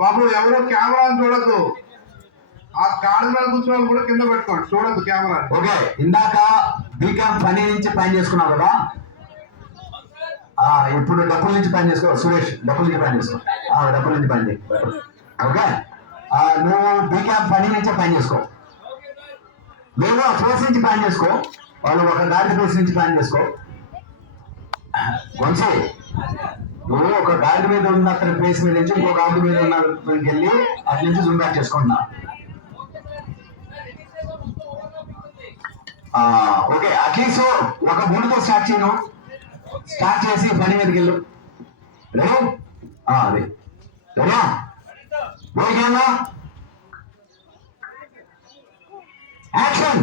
బాబు ఎవరో కెమెరాని చూడద్దు. ఆ గాడి మీద కూర్చున్న వాళ్ళు కూడా కింద పెట్టుకోండి, చూడద్దు కెమెరా. ఓకే, ఇందాక బీకామ్ పని నుంచి పని చేసుకున్నావు కదా, ఇప్పుడు డబ్బుల నుంచి పని చేసుకో. సురేష్ డబ్బుల నుంచి పని చేసుకో. డబ్బుల నుంచి పని చేయి. ఓకే, నువ్వు బీకామ్ పని నుంచి పని చేసుకో. నువ్వు ఫోర్స్ నుంచి పని చేసుకో. వాళ్ళు ఒక గాడి ఫోర్స్ నుంచి పని చేసుకో. వంశీ, నువ్వు ఒక గాడి మీద ఉన్న అతని ప్లేస్ మీద నుంచి ఇంకో గాడి మీద ఉన్న వెళ్ళి అటు నుంచి జూమ్ బ్యాక్ చేసుకుంటున్నా. ఓకే, అట్లీస్ట్ ఒక మూడుతో స్టార్ట్ చేయను. స్టార్ట్ చేసి పని మీదకి వెళ్ళు. రెడీ? అది రెడీ? ఓకేనా? యాక్షన్!